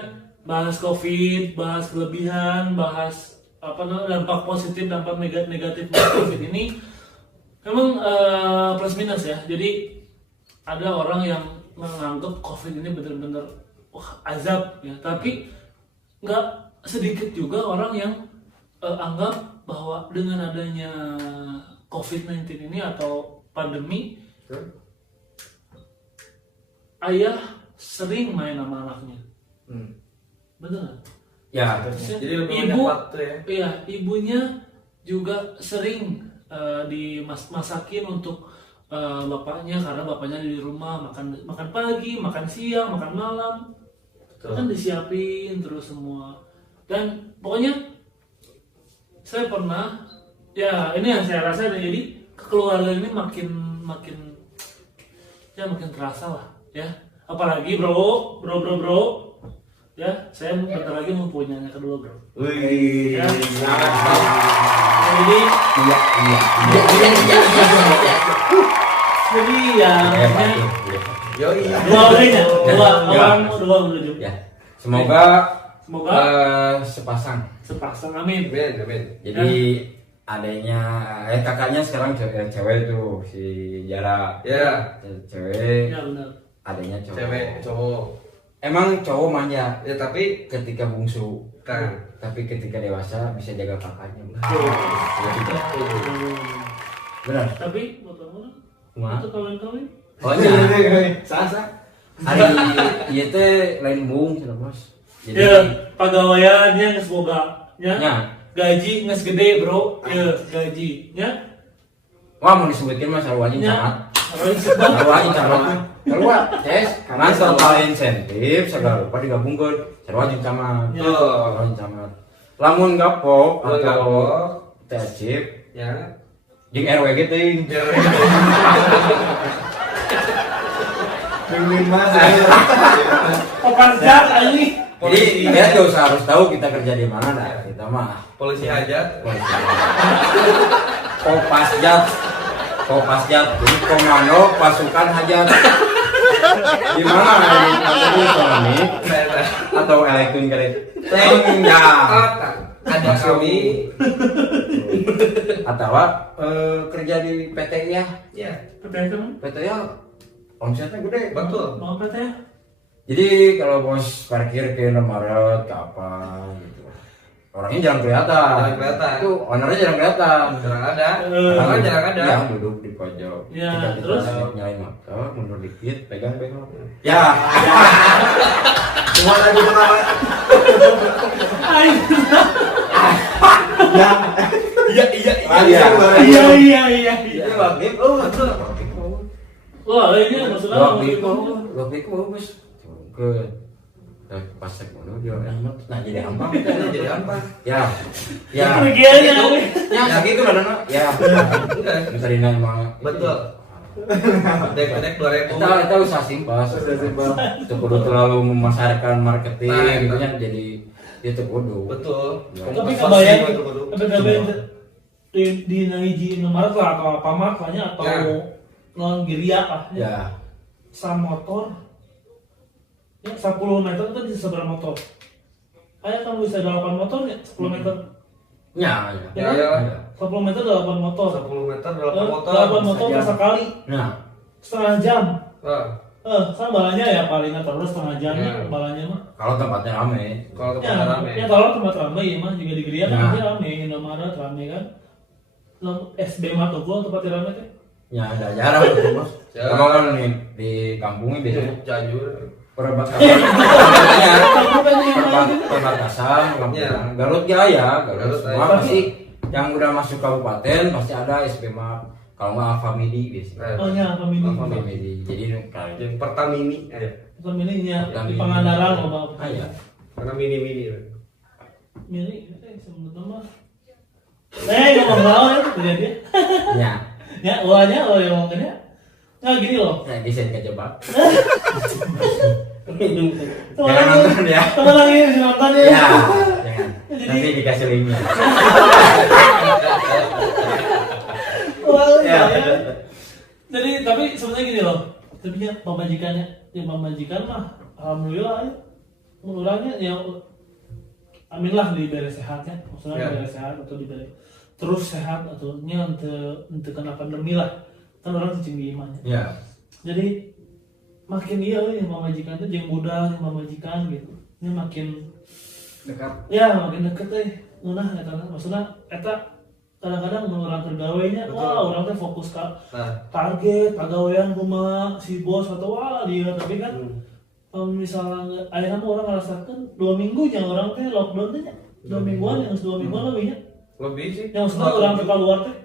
bahas COVID, bahas kelebihan, bahas apa namanya dampak positif, dampak negatif COVID ini memang plus minus ya. Jadi ada orang yang menganggap COVID ini benar-benar wah azab ya, tapi nggak sedikit juga orang yang anggap bahwa dengan adanya COVID-19 ini atau pandemi, ayah sering main sama anaknya. Bener nggak? Ya. Jadi lebih banyak waktu ya. Iya, ibunya juga sering dimasakin untuk bapaknya karena bapaknya di rumah makan pagi, makan siang, makan malam. Betul. Kan disiapin terus semua. Dan pokoknya saya pernah ya ini yang saya rasa jadi keluarga ini makin terasa lah ya. Apalagi bro. Ya, saya bentar lagi mau punya anak kedua bro. Wih. Ya. Jadi jadi ya maksudnya Yoi. dua orangnya, dua menuju. Ya. Semoga Semoga sepasang. sepasang, amin. Amin, amin. Jadi adanya kakaknya sekarang cewek tuh si Jara. Ya, Cewek, Ya benar. adanya cowok. cewek, cowok. Emang cowok manja Ya tapi ketika bungsu, kan. tapi ketika dewasa bisa jaga kakaknya. Benar. Tapi buat kamu Kumaha? itu kawin-kawin. Oh iya. Sasa. Hari ieu teh lain bung cenah bos. Jadi Ya, pegawaiannya nges boga, ya. nya, Gaji nges gede bro, ya gaji, ya. wah mau disebutin mah sarua anjing Ya. camat. Orang sebab. Sarua anjing camat. Sarua, tes, karena total insentif segala rupa digabungkeun. Sarua anjing camat. Ya. Sarua anjing camat. Lamun gapok Lamun atau gapok. teh chip Ya. Jeung RW ge teuing. Mimin mas. Pekerjaan anjing. Jadi dia tuh harus tahu kita kerja di mana dah. Kita mah Polisi hajat. Kopasjat. Jadi komando pasukan hajat. Di mana ini ekonomi atau elektronik ya. Ada kami. Atau kerja di PT ya. Ya, PT ya omsetnya gede. betul. Mau apa teh? Jadi kalau bos parkir ke Indomaret ke apa gitu, orangnya jarang kelihatan. Jarang kelihatan. Itu ownernya jarang kelihatan. Jarang ada. Orang jarang ada. Ya duduk di pojok. Ya, Ketika kita terus? nyalain motor, mundur dikit, pegang. Ya. Cuma lagi pertama. Ya. Iya. Itu waktu itu, betul. Wah, ini maksudnya Waktu itu bagus. Ke pasek mundur dia enak. Nah jadi ampang kita Jadi apa? Ya. kerugiannya Ya segitu lah Nana. Ya. Terima emang. Betul. Dek 2000. Kita usaha simpel. Itu kudu terlalu memasarkan marketing Nah, gitu kan jadi itu kudu. Betul. tapi kebayang di hiji Indomaret lah atau Alfamart lah nya atau Ya. non Geria lah Ya. sama motor ya 10 meter itu bisa seberapa motor kayak kan bisa 8 motor ya 10 meter Ya. Ya, ya. 10 meter 8 motor 10 meter 8 motor. 8 motor Bisa sekali Nah. setengah jam Ah, kan balanya ya paling terus setengah jam Ya. balanya mah Kalau tempatnya rame. kalau ya, tempat rame. ya kalau tempat ramai ya mah juga di Geria kan Nah. pasti ramai Indomaret ramai kan SB mah tuh gua tempat ramai teh Ya ada jarang tuh bos. Jarang. Kalau kan nih di kampungnya biasanya Cianjur. perbatasan. Iya. Perbatasan, Ya. Garut Jaya, Garut Garut semua Jaya. pasti yang udah masuk kabupaten pasti ada SPMA. Kalau nggak Alfamidi biasanya. oh ya pemilih Alfamidi. Jadi kayak Yang Pertamini ada. pemilihnya di Pertamina. Pangandaran loh Ah, ya. Karena mini-mini. milih sebelumnya mah nggak mau ya terjadi Ya. ya ulangnya lo yang ngomongnya nggak gini loh Nah, desain kejebak. teman Jangan nonton ya. teman lagi bisa nonton ya Ya, jangan. Jadi- Nanti dikasih linknya. Wah, Ya. ya. Jadi tapi sebenarnya gini loh tapi ya pemajikannya pemajikan mah alhamdulillah ya orangnya yang amin lah diberi sehat ya maksudnya Ya. diberi sehat atau diberi terus sehat atau nya untuk kena pandemi lah kan orang cicing di iman ya. Ya. Jadi makin iya yang pemajikan itu yang muda yang pemajikan gitu ini makin Dekat. ya makin deket ngunah eta maksudnya eta kadang-kadang orang kergawainya Betul. wah orang teh fokus ke Nah, target pegawaian rumah si bos atau wah dia tapi kan misalnya akhirnya orang ngerasakan 2 minggu yang orang teh lockdown teh 2 mingguan yang 2 mingguan lebihnya lebih sih. yang maksudnya orang teh keluar teh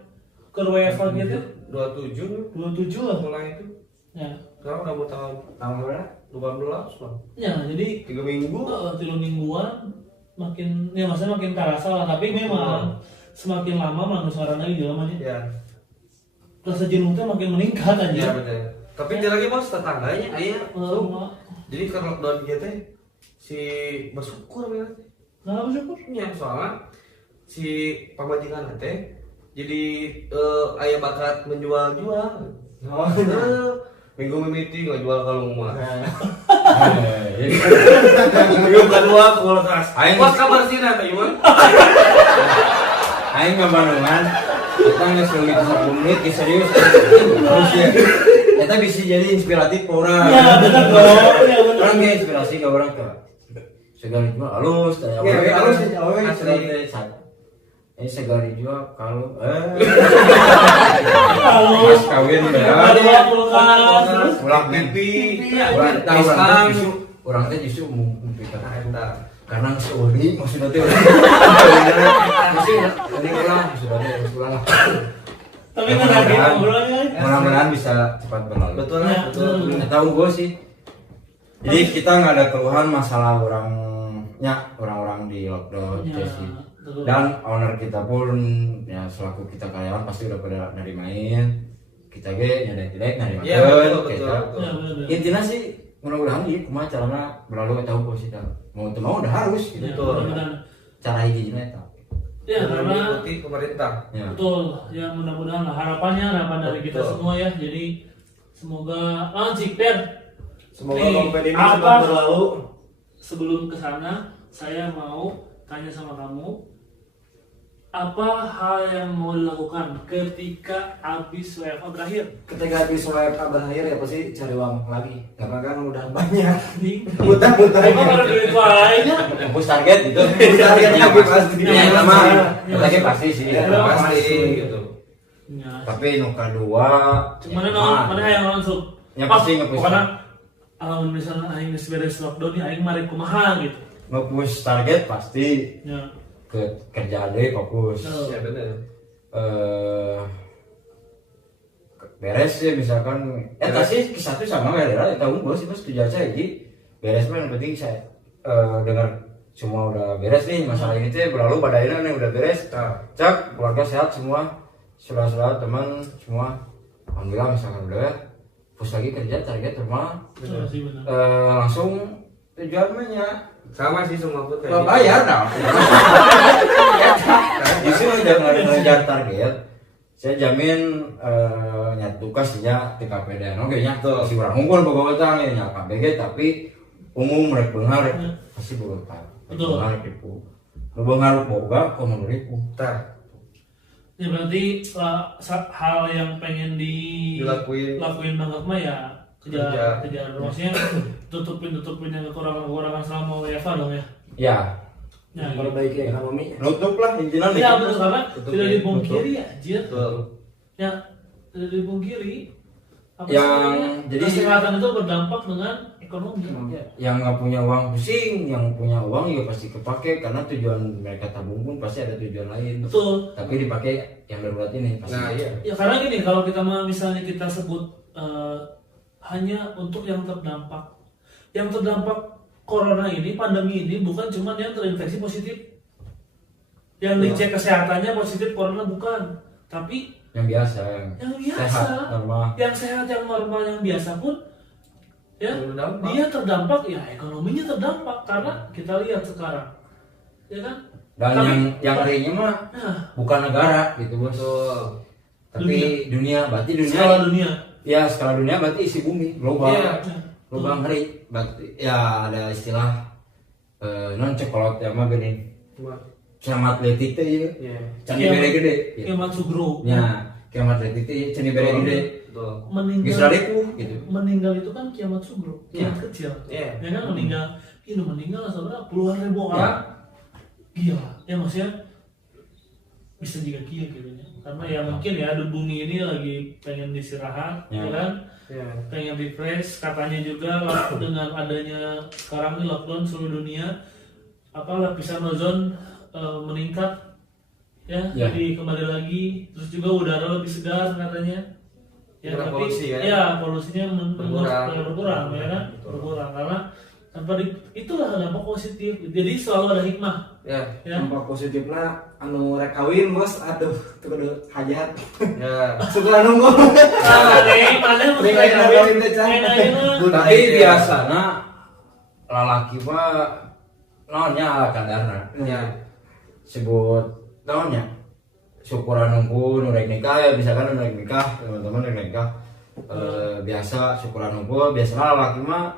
ke WFH gitu 27 27 lah mulai itu. ya Sekarang udah mau tahun berapa? 18 lah. ya jadi 3 minggu. 3 mingguan makin ya maksudnya makin terasa lah tapi memang semakin lama manusia lagi jalannya Ya. rasa jenuh teh makin meningkat aja Ya betul. Tapi dia lagi bos tetangganya ayah. Lama. Jadi karena lockdown gitu si bersyukur ya. Nah, bersyukur. Ya soalnya si pemajikan teh jadi ayah bakat menjual-jual. Minggu mimiti nggak jual kalung mah. Minggu kedua kulkas. Pas kabar sih nanti Iwan. Aing nggak Bandungan, kita nggak sulit 10 menit, ya serius. Terus ya, kita bisa jadi inspiratif ke orang. Ya, benar dong. Ya, benar. Orang kayak inspirasi ke orang ke segala jual halus, kayak Iya, orang halus, asli. asli. Ini segala jual kalau Kalau mas kawin ada ya. kulkas. Ulang pipi. Orang tahu Pisang. orang justru orang teh justru memikirkan Entah. karena seuli maksudnya teh mesti ini ulang sudah ulang lah. Tapi kan lagi ngobrolnya. Mudah-mudahan bisa cepat berlalu. Betul Ya, lah, betul. betul. Nggak tahu gue sih. Jadi kita nggak ada keluhan masalah orang di lockdown Ya. sih. Betul. Dan owner kita pun ya selaku kita karyawan pasti udah pada narimain kita ge nyadek-nyadek narimain Iya, betul, kita. betul. Ya, benar. Intinya sih mudah-mudahan gitu kumaha carana berlalu tahu bos kita mau itu mau udah harus gitu. Ya, Betul. mudah-mudahan. Cara hijinya eta. Ya, karena mengikuti pemerintah. Ya. betul. Ya, mudah-mudahan lah harapan dari kita Betul. semua ya. Jadi semoga Cik Per. Semoga Nih, Covid ini apa- cepat berlalu. Sebelum ke sana, saya mau tanya sama kamu, apa hal yang mau dilakukan ketika habis WFH berakhir? Ketika habis WFH berakhir ya pasti cari uang lagi karena kan udah banyak. Nih, Utang-utang. emang ada duit lainnya? Tembus target gitu. Targetnya lagi pasti. Ya nama lagi pasti sih. Ya, Pasti gitu. Ya. Tapi nu kedua Mana yang langsung? Ya, pasti nge-push. Pokoknya kalau misalnya aing geus beres lockdown nih aing mari kumaha gitu. nge-push target pasti Ya. ke kerjaan deh fokus. Oh. Ya benar. Beres ya misalkan sih kisah tuh sama ya tahu gue sih pas tujuan saya jadi beres mah yang penting saya dengar semua udah beres nih masalah ini tuh berlalu badainya nih udah beres cak keluarga sehat semua saudara-saudara teman semua alhamdulillah misalkan udah push lagi kerja target rumah Iya sih benar. langsung tujuannya Sama sih semua pun kayak nggak gitu. bayar dong justru jangan ngejar target saya jamin nyatu kasihnya TKP dan oke nya si orang unggul boga utang ya KBG tapi umum rek beungar pasti boga utang Betul. beungar tipu nu beungar boga komo ribu Tah, Ya berarti hal yang pengen dilakuin. lakuin banget mah ya Kerja. kejar maksudnya tutupin yang kekurangan selama WFH dong ya. ya Ya, Memperbaiki ekonominya. nutup lah intinya nih ya betul karena Tutup tidak ya, dipungkiri ya, Jir. Betul. Ya, tidak dipungkiri. Apa Yang sebenarnya jadi- kesehatan itu berdampak dengan ekonomi. Ya. yang nggak punya uang pusing yang punya uang juga pasti kepake karena tujuan mereka tabung pun pasti ada tujuan lain Betul. tapi dipakai yang darurat ini pasti Nah, iya. Ya karena gini, kalau kita misalnya kita sebut hanya untuk yang terdampak. Yang terdampak corona ini, pandemi ini bukan cuma yang terinfeksi positif. Yang dicek kesehatannya positif corona bukan, tapi yang biasa yang biasa, sehat normal yang sehat, yang normal, yang biasa pun ya Terdampak. dia terdampak, ya ekonominya terdampak karena kita lihat sekarang, ya kan? dan Tapi- yang lainnya mah Nah, bukan negara gitu bos Betul. tapi dunia berarti dunia skala dunia. ya skala dunia berarti isi bumi global Iya. global ngeri berarti ya ada istilah non cokolot ya mah gini Cuma kiamat letik teh ya iya. cani bere gede gitu. Kiamat Sugro. Ya kiamat letik teh cani bere gede Betul. geus radepuh gitu Meninggal itu kan kiamat Sugro, kiamat Iya. kecil. Iya. Ya kan meninggal, ini meninggal sebenarnya puluhan ribu Ya. orang. Gila, ya maksudnya bisa juga gila gitu ya. Karena ya mungkin ya di bumi ini lagi pengen istirahat, Ya. ya kan? Iya. Pengen refresh, katanya juga dengan adanya sekarang ini lockdown seluruh dunia, lapisan ozon meningkat, ya, Ya. jadi kembali lagi, terus juga udara lebih segar katanya. Ya, Karena tapi polusi, ya? ya polusinya Berkurang. ya kan? Berkurang karena tanpa itulah dampak positif. Jadi selalu ada hikmah, Ya. ya. Dampak positifnya anu rek kawin bos, aduh itu kudu hajat. Ya. Suka nunggu. Mana Ini kayak kawin teh, Cang. tapi Iya. biasana lalaki mah naonnya ala kadarna Ya. sebut naonnya syukuran nunggu nu rek nikah ya misalkan nu rek nikah teman-teman rek nikah biasa syukuran nunggu biasanya lalaki mah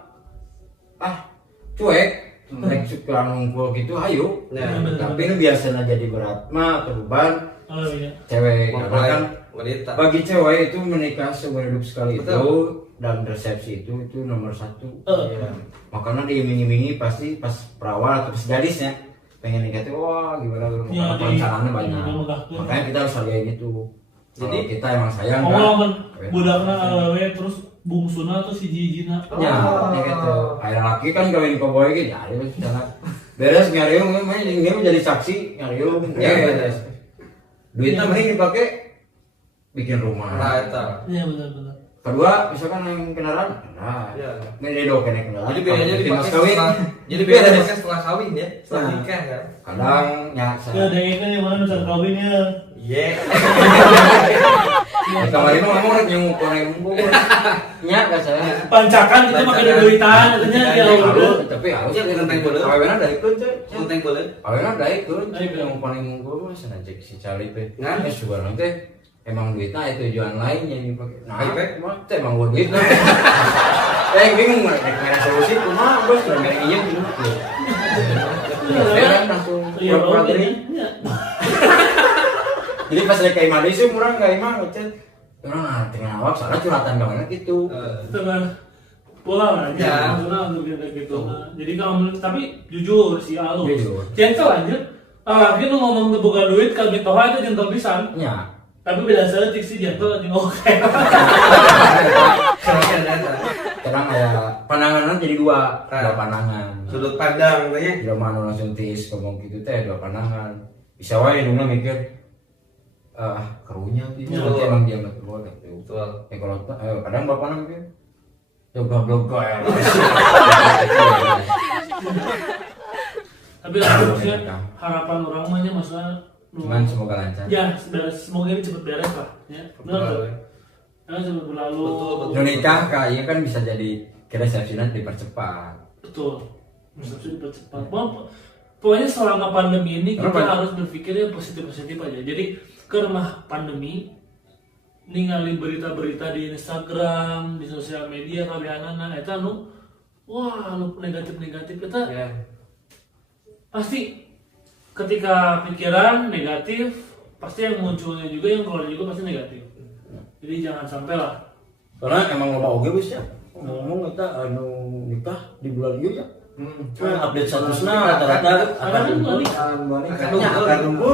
cuek rek syukuran nunggu gitu hayu Ya. tapi nu biasanya jadi berat mah atau beban Oh iya. cewek karena Mempelai kan wanita. bagi cewek itu menikah seumur hidup sekali Betul. itu dan resepsi itu nomor satu. Iya. Makanya diiming-imingi pasti pas perawat atau pas gadisnya pengen nikah tuh wah gimana Ya, perencanaannya banyak. megahkeun. Makanya kita harus hargai gitu. Jadi Jadi- kita emang sayang kan. Oh, budakna awewe terus bungsuna tuh si jijina. Ya, Oh. kayak gitu. Air laki kan kawin koboy gitu, ya itu cara beres ngariung, ini menjadi saksi ngariung. Ya, duitnya mending dipakai bikin rumah. Nah, eta. Iya benar-benar. Kedua, misalkan yang kendaraan, nah, Iya. ngededo kena kendaraan. Jadi bedanya Kalau dipakai kawin, setelah, jadi bedanya dipakai setelah kawin ya, setelah Nah. nikah kan. kadang ya Ya ada yang mana nonton kawinnya. Iya. kemarin mah ngomong rek yang koreng mungkul. Nya ka saya. Pancakan itu pakai duitan, katanya dia Halus, tapi harusnya Genteng beuleuh. Awena daikeun teh. Konten boleh. Awena daikeun Daikeun. yang koreng mungkul mah sana cek si Cali teh. Ngan. Sugar teh emang duitnya itu tujuan lain yang dipakai. Nah, Ipek? mah teh emang buat duit. Bingung rek mere solusi kumaha bos mere ieu gitu. Saya langsung Iya, pura-pura oke. gini. Ya. Jadi pas lagi kayak mandi sih murah nggak emang ngechat. Orang tengah awak soalnya curhatan banget gitu. Itu kan pola lah Ya. untuk gitu. Jadi kalau tapi jujur si Alus, Jujur. gentle aja. Lagi lu ngomong buka duit kalau gitu itu gentle pisan. Ya. Tapi beda setik sih gentle anjing oke. Sekarang ada pandangan jadi dua pandangan. Sudut pandang tanya. Tidak mana langsung tis ngomong gitu teh dua pandangan. Bisa wae dulu mikir kerunya gitu. Ya. Nanti emang dia nggak keluar gitu. Betul. Kalau kadang bapak nang gitu. Goblok ya. Tapi maksudnya harapan orang mah nya masalah Cuman semoga lancar. ya semoga ini cepat beres lah ya. Benar tuh. Ya cepat berlalu. Betul. Udah nikah kayaknya kan bisa jadi resepsinya dipercepat. Betul. Resepsi dipercepat. Pokoknya selama pandemi ini kita Kenapa? harus berpikirnya positif-positif aja. Jadi karena pandemi ningali berita-berita di Instagram, di sosial media kalian eta nu wah lu negatif-negatif kita Ya. pasti ketika pikiran negatif pasti yang munculnya juga yang keluar juga pasti negatif. Jadi jangan sampai lah. Soalnya emang loba oge wis ya. Ngomong kita anu nikah di bulan ieu ya. Update statusnya rata-rata Karena kan balik. akan nunggu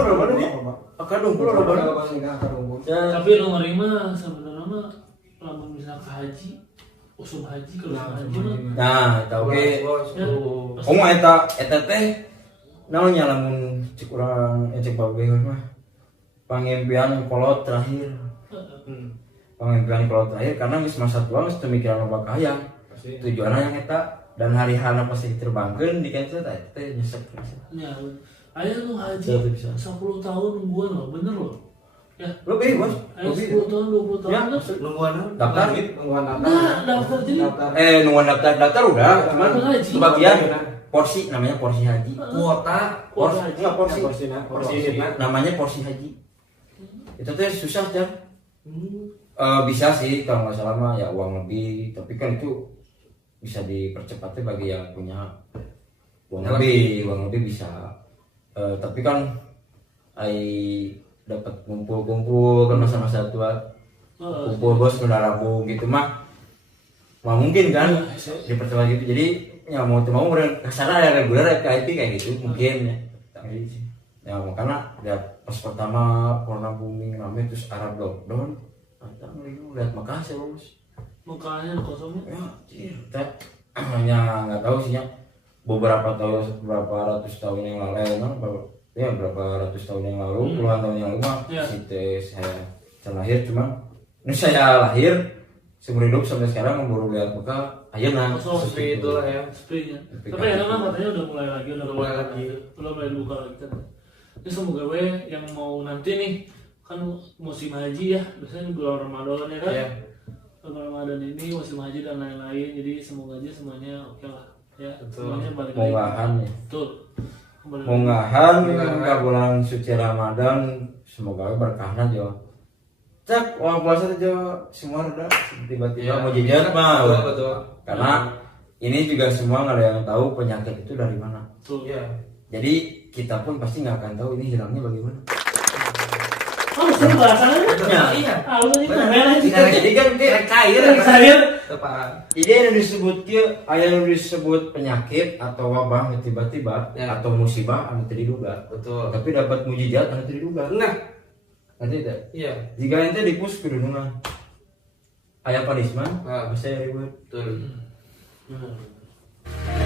akan nunggu Tapi lu nerima sebenarnya mah lamun bisa ke haji, usum haji kalau usum haji mah nah tahu ge ya, komo eta teh naonnya lamun cek urang cek babe mah pangimpian kolot terakhir pangimpian kolot terakhir karena geus masa tua geus teu mikiran loba kahayang tujuanna yang eta dan hari-hari pasti terbangkeun di cancel teh nyesek ya. Ayo lu haji Jadi bisa. 10 tahun nungguan loh, bener loh. Ya, lebih bos ayo lebih 10 tahun 20 tahun ya kan. Nungguan daftar Nah, daftar jadi nungguan daftar udah cuman Daftar haji. sebagian porsi namanya porsi haji kuota. kuota haji. enggak porsi namanya porsi haji itu teh susah kan bisa sih kalau nggak salah mah ya uang lebih tapi kan itu bisa dipercepatnya bagi yang punya uang lebih bisa. Tapi kan dapat kumpul kan masa-masa tua kumpul bos mendarabung gitu mah mungkin kan dipercepat gitu jadi ya mau kasarnya ada reguler kayak gitu mungkin ya makanya lihat pas pertama corona booming rame terus Arab lockdown datang lagi lihat Makassar bos Makanya kosongnya. ya kita hanya nggak tahu sih ya beberapa ratus tahun yang lalu ya berapa ratus tahun yang lalu puluhan tahun yang lalu mah Ya. saya lahir cuma ini saya lahir seumur hidup sampai sekarang baru lihat muka ayeuna Kosong Seperti itulah ya. Sepinya. Tapi Tapi enak kan katanya udah mulai lagi, udah mulai lagi. Udah mulai dibuka lagi kan. Ini semoga we yang mau nanti nih kan musim haji ya, biasanya bulan Ramadan ya kan. Iya. Bulan Ramadan ini musim haji dan lain-lain, jadi semoga aja semuanya oke lah. Ya, Betul. semuanya balik lagi. monggahan ya Betul. Kembali lagi. monggahan Monggahan. ke bulan suci Ramadan semoga berkahnya jo cek uang puasa tuh jo semua udah tiba-tiba Iya. mau jejak mah Betul. karena ini juga semua nggak ada yang tahu penyakit itu dari mana. Betul. Iya. Jadi kita pun pasti nggak akan tahu ini hilangnya bagaimana. Oh, seru bahasannya. Iya. Harusnya itu merah sih. Nah, jadi kan Cair. Saya Tepat. ide yang disebut yang disebut penyakit atau wabah anu tiba-tiba Ya. atau musibah anu teu diduga. Betul. Tapi dapat mujizat anu teu diduga. Nah, Nanti teh. iya. Jika ente dipus ke dunungan. Aya punishment, Ah. bisa ribut. Betul. Hmm.